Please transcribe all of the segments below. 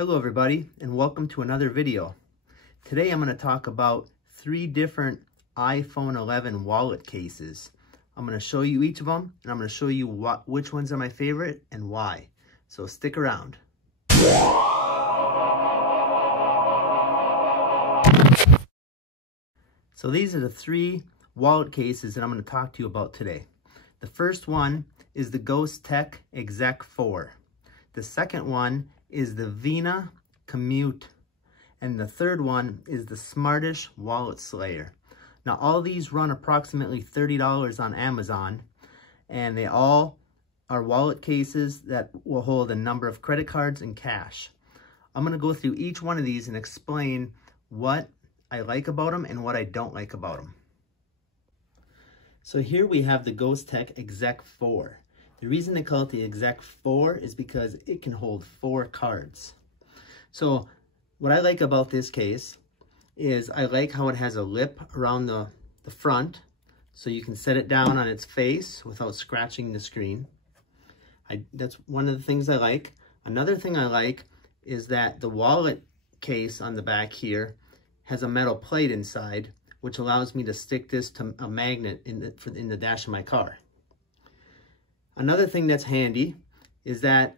Hello everybody, and welcome to another video. Today I'm going to talk about 3 different iPhone 11 wallet cases. I'm going to show you each of them, and I'm going to show you which ones are my favorite and why. So stick around. So these are the 3 wallet cases that I'm going to talk to you about today. The first one is the Ghostec Exec 4. The second one is the Veena Commute, and the third one is the Smartish Wallet Slayer. Now all these run approximately $30 on Amazon, and they all are wallet cases that will hold a number of credit cards and cash. I'm going to go through each one of these and explain what I like about them and what I don't like about them. So here we have the Ghostec Exec 4. The reason they call it the Exec 4 is because it can hold 4 cards. So what I like about this case is I like how it has a lip around the front, so you can set it down on its face without scratching the screen. That's one of the things I like. Another thing I like is that the wallet case on the back here has a metal plate inside, which allows me to stick this to a magnet in the dash of my car. Another thing that's handy is that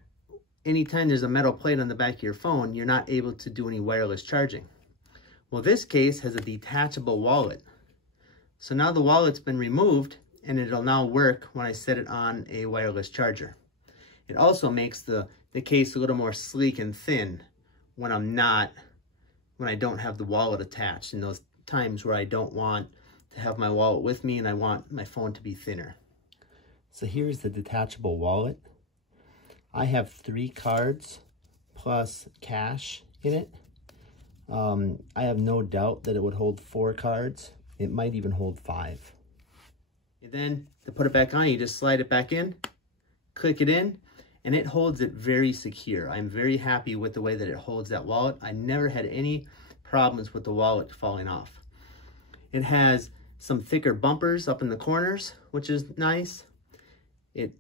anytime there's a metal plate on the back of your phone, you're not able to do any wireless charging. Well, this case has a detachable wallet. So now the wallet's been removed, and it'll now work when I set it on a wireless charger. It also makes the case a little more sleek and thin when I don't have the wallet attached, in those times where I don't want to have my wallet with me and I want my phone to be thinner. So here's the detachable wallet. I have 3 cards plus cash in it. I have no doubt that it would hold 4 cards. It might even hold 5. And then to put it back on, you just slide it back in, click it in, and it holds it very secure. I'm very happy with the way that it holds that wallet. I never had any problems with the wallet falling off. It has some thicker bumpers up in the corners, which is nice. It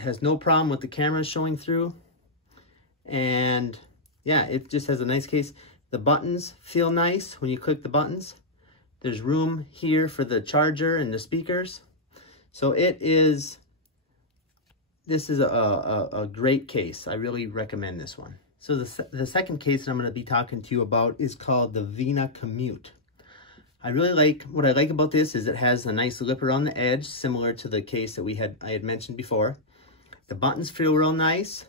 has no problem with the cameras showing through. And yeah, it just has a nice case. The buttons feel nice when you click the buttons. There's room here for the charger and the speakers. So this is a great case. I really recommend this one. So the second case that I'm going to be talking to you about is called the Veena Commute. What I like about this is it has a nice lip around the edge, similar to the case that I had mentioned before. The buttons feel real nice,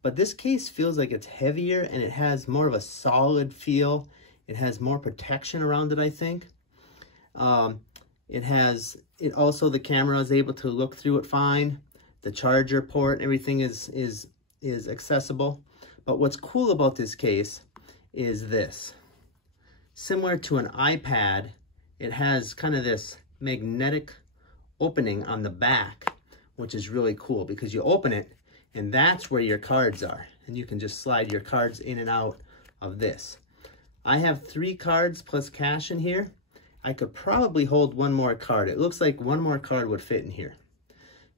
but this case feels like it's heavier and it has more of a solid feel. It has more protection around it, I think. The camera is able to look through it fine. The charger port and everything is accessible. But what's cool about this case is this. Similar to an iPad, it has kind of this magnetic opening on the back, which is really cool because you open it and that's where your cards are. And you can just slide your cards in and out of this. I have 3 cards plus cash in here. I could probably hold 1 more card. It looks like 1 more card would fit in here.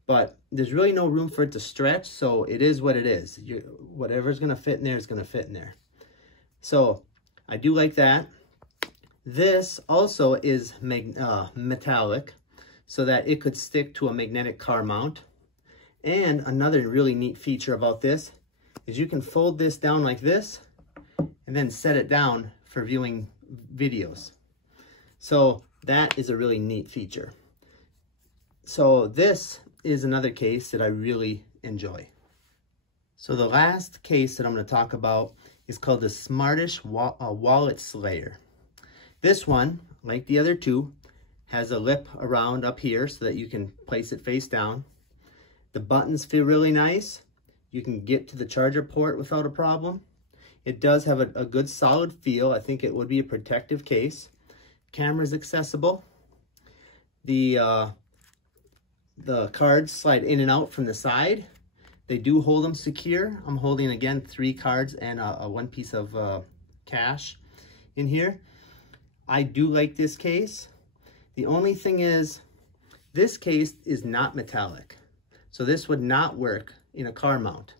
But there's really no room for it to stretch, so it is what it is. Whatever's going to fit in there is going to fit in there. So I do like that. This also is metallic, so that it could stick to a magnetic car mount. And another really neat feature about this is you can fold this down like this and then set it down for viewing videos. So that is a really neat feature. So this is another case that I really enjoy. So the last case that I'm going to talk about is called the Smartish Wallet Slayer. This one, like the other 2, has a lip around up here so that you can place it face down. The buttons feel really nice. You can get to the charger port without a problem. It does have a good solid feel. I think it would be a protective case. Camera's accessible. The cards slide in and out from the side. They do hold them secure. I'm holding, again, 3 cards and 1 piece of cash in here. I do like this case. The only thing is, this case is not metallic. So this would not work in a car mount.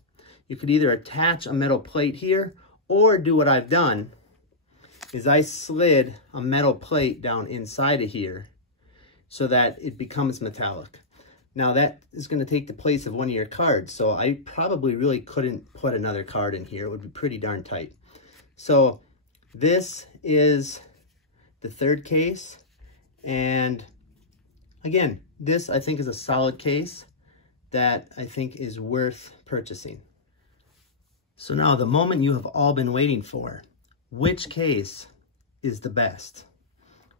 you could either attach a metal plate here or do what I've done is I slid a metal plate down inside of here so that it becomes metallic. Now that is going to take the place of one of your cards, so I probably really couldn't put another card in here. It would be pretty darn tight. So this is the third case, and again, this I think is a solid case that I think is worth purchasing. So now the moment you have all been waiting for, which case is the best?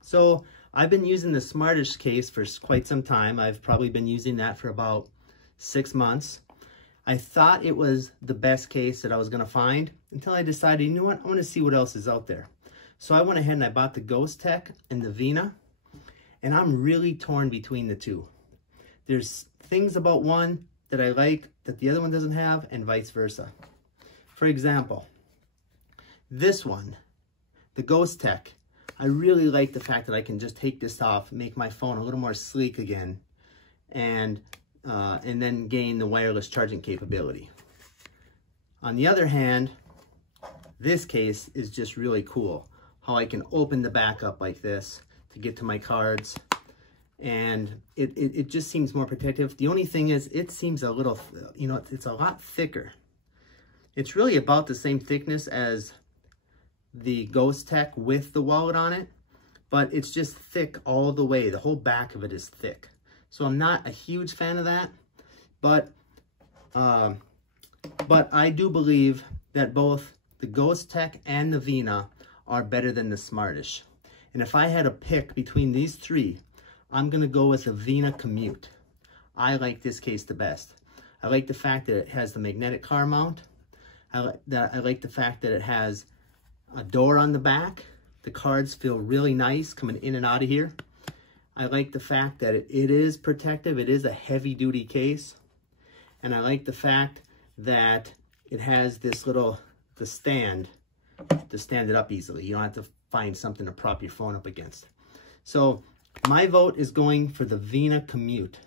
So I've been using the Smartish case for quite some time. I've probably been using that for about 6 months. I thought it was the best case that I was going to find until I decided, you know what, I want to see what else is out there. So I went ahead and I bought the Ghosttech and the Vena, and I'm really torn between the two. There's things about one that I like that the other one doesn't have, and vice versa. For example, this one, the Ghosttech, I really like the fact that I can just take this off, make my phone a little more sleek again, and then gain the wireless charging capability. On the other hand, this case is just really cool. How I can open the back up like this to get to my cards, and it just seems more protective. The only thing is it seems a little, you know, it's a lot thicker. It's really about the same thickness as the Ghosttech with the wallet on it, but it's just thick all the way. The whole back of it is thick. So I'm not a huge fan of that, but I do believe that both the Ghosttech and the Vena are better than the Smartish. And if I had to pick between these three, I'm gonna go with the Veena Commute. I like this case the best. I like the fact that it has the magnetic car mount. I like the fact that it has a door on the back. The cards feel really nice coming in and out of here. I like the fact that it is protective. It is a heavy duty case. And I like the fact that it has this little, the stand to stand it up easily. You don't have to find something to prop your phone up against. So my vote is going for the Veena Commute,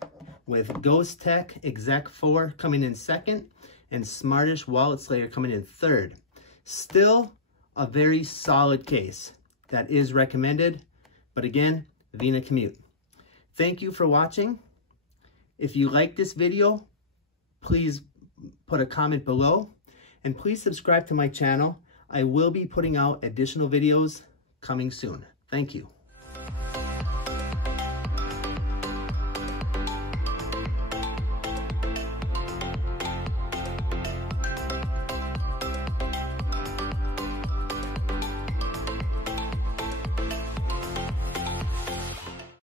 with Ghostec Exec 4 coming in second and Smartish Wallet Slayer coming in third. Still a very solid case that is recommended, but again, Veena Commute. Thank you for watching. If you like this video, please put a comment below, and please subscribe to my channel. I will be putting out additional videos coming soon. Thank you.